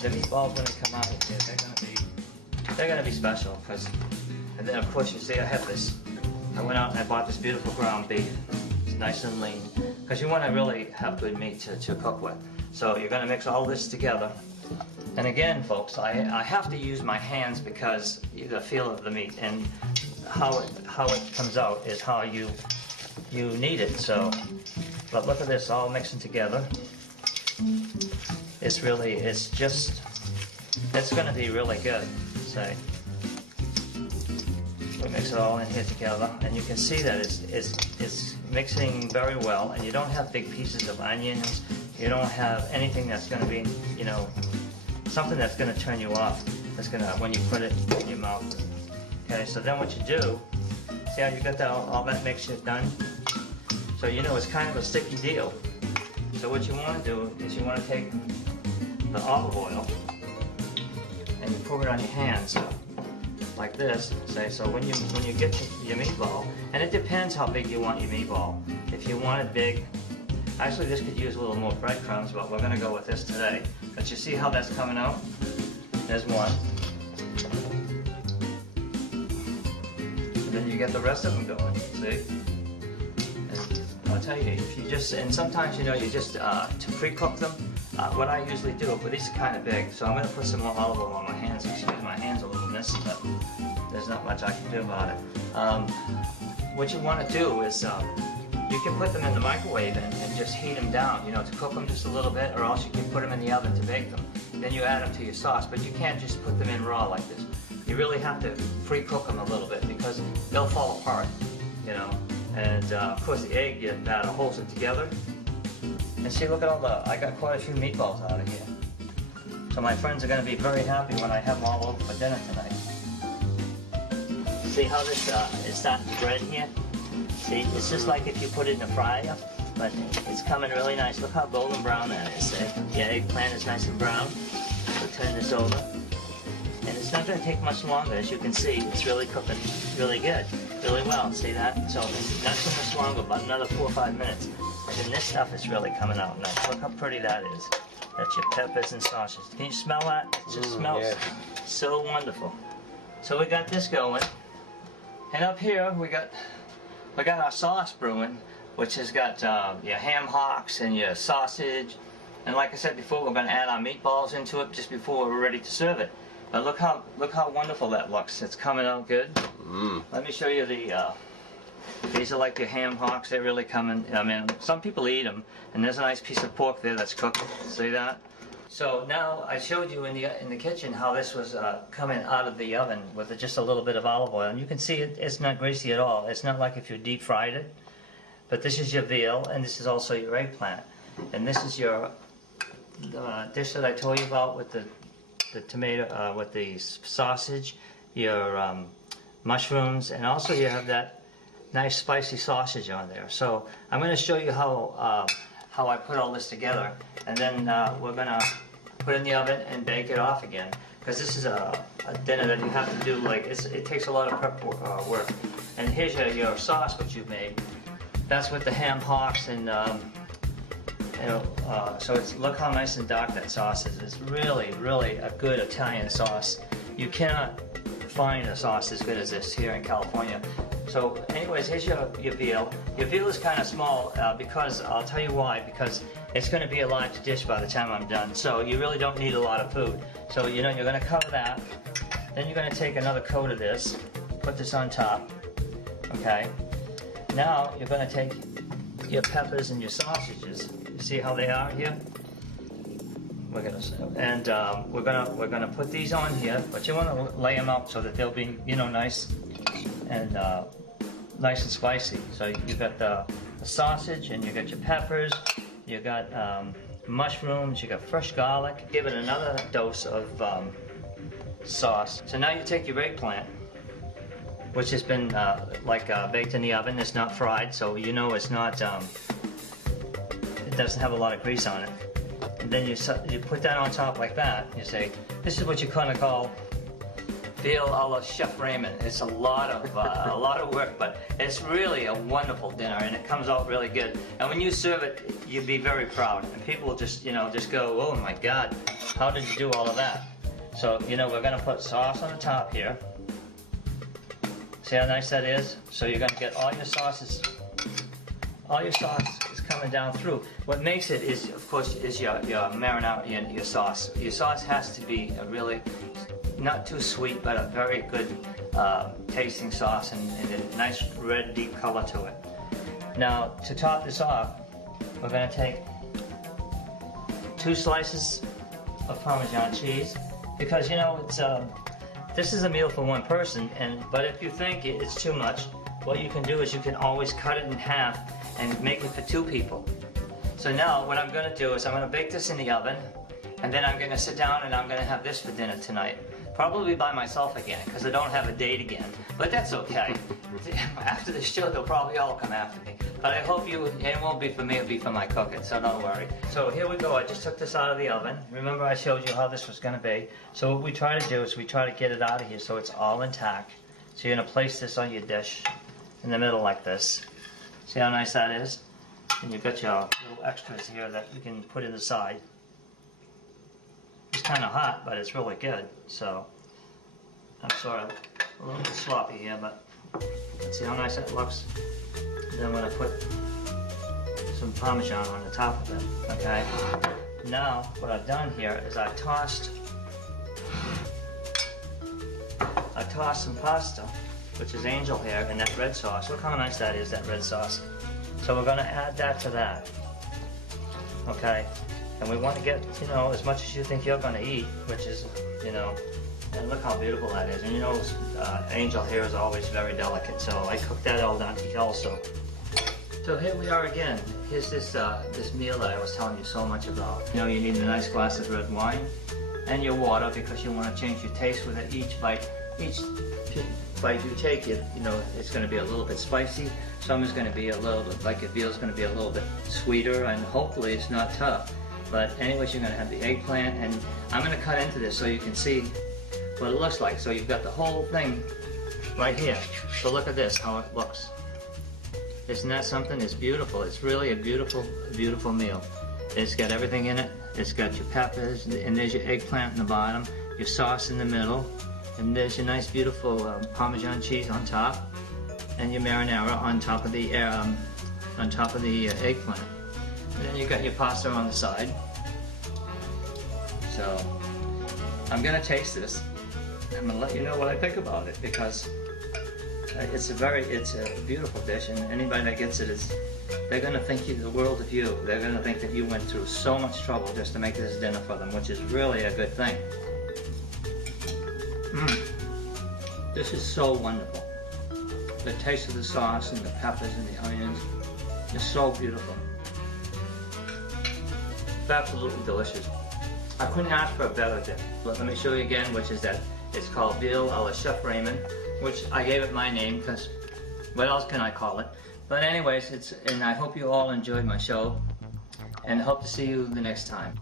the meatballs when they come out of here, they're gonna be special. And then of course you see I have this. I went out and I bought this beautiful ground beef. It's nice and lean, because you want to really have good meat to cook with. So you're gonna mix all this together. And again, folks, I have to use my hands because the feel of the meat and how it comes out is how you need it. So, but look at this all mixing together. It's going to be really good. So we mix it all in here together, and you can see that it's mixing very well. And you don't have big pieces of onions. You don't have anything that's going to be, you know, something that's going to turn you off. That's going to, when you put it in your mouth. Okay, so then what you do, see how you got that all that mixture done? So you know it's kind of a sticky deal. So what you want to do is you want to take the olive oil and you pour it on your hands like this. Say, so when you get your meatball, and it depends how big you want your meatball. If you want it big, actually this could use a little more breadcrumbs, but we're going to go with this today. But you see how that's coming out? There's one. And then you get the rest of them going, see? And I'll tell you, if you just, and sometimes you know, you just, to pre-cook them, what I usually do, but these are kind of big, so I'm going to put some more olive oil on my hands. Excuse my hands a little messy, but there's not much I can do about it. What you want to do is, you can put them in the microwave and just heat them down, you know, to cook them just a little bit, or else you can put them in the oven to bake them. Then you add them to your sauce, but you can't just put them in raw like this. You really have to pre-cook them a little bit because they'll fall apart, you know. And of course the egg, you gotta holds it together. And see, look at all I got quite a few meatballs out of here. So my friends are gonna be very happy when I have them all over for dinner tonight. See how this is starting to bread here? See, it's just like if you put it in a fryer, but it's coming really nice. Look how golden brown that is. The eggplant is nice and brown. We'll turn this over. And it's not going to take much longer. As you can see, it's really cooking really good, really well. See that? So it's not too much longer, about another 4 or 5 minutes. And then this stuff is really coming out nice. Look how pretty that is. That's your peppers and sausages. Can you smell that? It just smells so wonderful. So we got this going. And up here, we got our sauce brewing, which has got your ham hocks and your sausage. And like I said before, we're going to add our meatballs into it just before we're ready to serve it. But look how wonderful that looks. It's coming out good. Let me show you these are like your ham hocks. They're really coming. I mean, some people eat them, and there's a nice piece of pork there that's cooked. See that? So now I showed you in the kitchen how this was coming out of the oven with just a little bit of olive oil, and you can see it's not greasy at all. It's not like if you deep fried it. But this is your veal, and this is also your eggplant, and this is your dish that I told you about with the tomato, with the sausage, your mushrooms, and also you have that nice spicy sausage on there. So I'm going to show you how I put all this together, and then we're going to put it in the oven and bake it off again, because this is a dinner that you have to do, like it takes a lot of prep work. And here's your sauce which you've made. That's with the ham hocks, and so look how nice and dark that sauce is. It's really, really a good Italian sauce. You cannot find a sauce as good as this here in California. So anyways, here's your veal. Your veal is kind of small because, I'll tell you why, because it's going to be a large dish by the time I'm done. So you really don't need a lot of food. So you know, you're going to cover that. Then you're going to take another coat of this, put this on top, okay? Now you're going to take your peppers and your sausages. You see how they are here? We're gonna put these on here, but you want to lay them out so that they'll be, you know, nice and spicy. So you've got the sausage, and you got your peppers, you got mushrooms, you got fresh garlic. Give it another dose of sauce. So now you take your eggplant, which has been baked in the oven. It's not fried, so you know it's not. It doesn't have a lot of grease on it. And then you put that on top like that. You say, this is what you kind of call veal a la Chef Raymond. It's a lot of work, but it's really a wonderful dinner, and it comes out really good. And when you serve it, you'll be very proud, and people will just go, oh my God, how did you do all of that? So, you know, we're gonna put sauce on the top here. See how nice that is? So you're gonna get all your sauces, all your sauce is coming down through. What makes it is, of course, is your marinara and your sauce. Your sauce has to be a really, not too sweet, but a very good tasting sauce and a nice red deep color to it. Now, to top this off, we're gonna take 2 slices of Parmesan cheese, because you know it's this is a meal for 1 person, but if you think it's too much, what you can do is you can always cut it in half and make it for 2 people. So now what I'm going to do is I'm going to bake this in the oven, and then I'm going to sit down and I'm going to have this for dinner tonight. Probably by myself again, because I don't have a date again. But that's okay. After the show, they'll probably all come after me. But I hope it won't be for me, it'll be for my cooking, so don't worry. So here we go, I just took this out of the oven. Remember I showed you how this was gonna be. So what we try to do is we try to get it out of here so it's all intact. So you're gonna place this on your dish in the middle like this. See how nice that is? And you've got your little extras here that you can put in the side. It's kind of hot, but it's really good. So I'm sort of a little bit sloppy here, but let's see how nice that looks. Then I'm going to put some Parmesan on the top of it. Okay. Now what I've done here is I tossed some pasta, which is angel hair, in that red sauce. Look how nice that is, that red sauce. So we're going to add that to that. Okay. And we want to get, you know, as much as you think you're going to eat, which is, you know, and look how beautiful that is. And you know, angel hair is always very delicate, so I cooked that all down also. So here we are again. Here's this meal that I was telling you so much about. You know, you need a nice glass of red wine and your water, because you want to change your taste with it. Each bite you take, you know, it's going to be a little bit spicy. Some is going to be a little bit, like your veal is going to be a little bit sweeter, and hopefully it's not tough. But anyways, you're going to have the eggplant, and I'm going to cut into this so you can see what it looks like. So you've got the whole thing right here. So look at this, how it looks. Isn't that something? It's beautiful. It's really a beautiful, beautiful meal. It's got everything in it. It's got your peppers, and there's your eggplant in the bottom, your sauce in the middle, and there's your nice, beautiful Parmesan cheese on top, and your marinara on top of the eggplant. And then you've got your pasta on the side. So I'm gonna taste this. I'm gonna let you know what I think about it, because it's a beautiful dish, and anybody that gets it they're gonna think the world of you. They're gonna think that you went through so much trouble just to make this dinner for them, which is really a good thing. This is so wonderful. The taste of the sauce and the peppers and the onions is so beautiful. It's absolutely delicious. I couldn't ask for a better dip. Let me show you again, which is that it's called veal a la Chef Raymond, which I gave it my name because what else can I call it? But anyways, and I hope you all enjoyed my show, and hope to see you the next time.